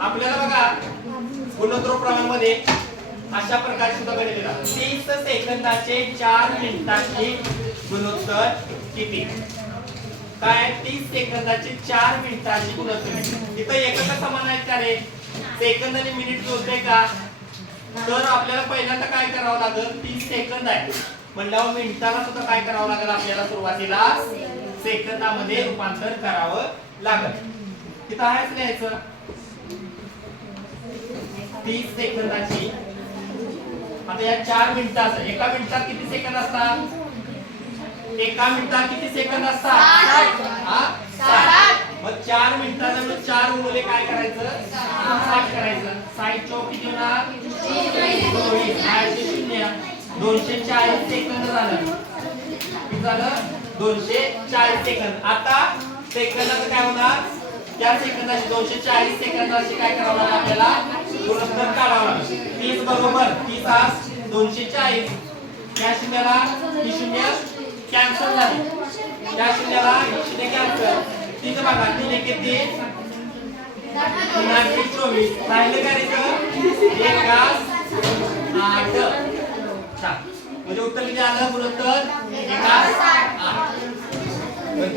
आपल्याला बघा गुणोत्तर प्रमाणामध्ये अशा प्रकारे सुद्धा गणित येतात. 30 सेकंदाचे 4 मिनिटांचे गुणोत्तर किती? काय 30 सेकंदाचे 4 मिनिटांचे गुणोत्तर. इथं एकच समान आहेत का रे? सेकंद आणि मिनिट जोडते का? तर आपल्याला पहिल्यांदा काय करावं लागेल? 30 सेकंद आहे म्हणल्यावर मिनिटाला सुद्धा काय करावं लागेल? आपल्याला सुरुवातीला सेकंदामध्ये रूपांतर करावं लागेल. तिथं आहेच लिहायचं 30 सेकंदाची. आता या 4 मिनिटाचं एका मिनिटात किती सेकंद असतात? एका मिनिटात किती सेकंद असतात? 60. मग 4 मिनिटाला मग 4 गुणिले काय करायचं? 60 करायचं. 60 चौक किती होणार? 240 सेकंद झालं. किती झालं? 240 सेकंद. आता सेकंदाचं काय होणार? त्या सेकंदाची 240 सेकंदाची काय करावं लागेल? आपल्याला गुणोत्तर काढावं लागेल. 30 बरोबर 30 तास 240. या शून्याला ही शून्य कॅन्सल झाली. या शून्याला ही शून्य कॅन्सल. तिथं बघा 3 एक 3 24 राहिलं काय रे? 1 8. म्हणजे उत्तर किती आलं? गुणोत्तर 1 8.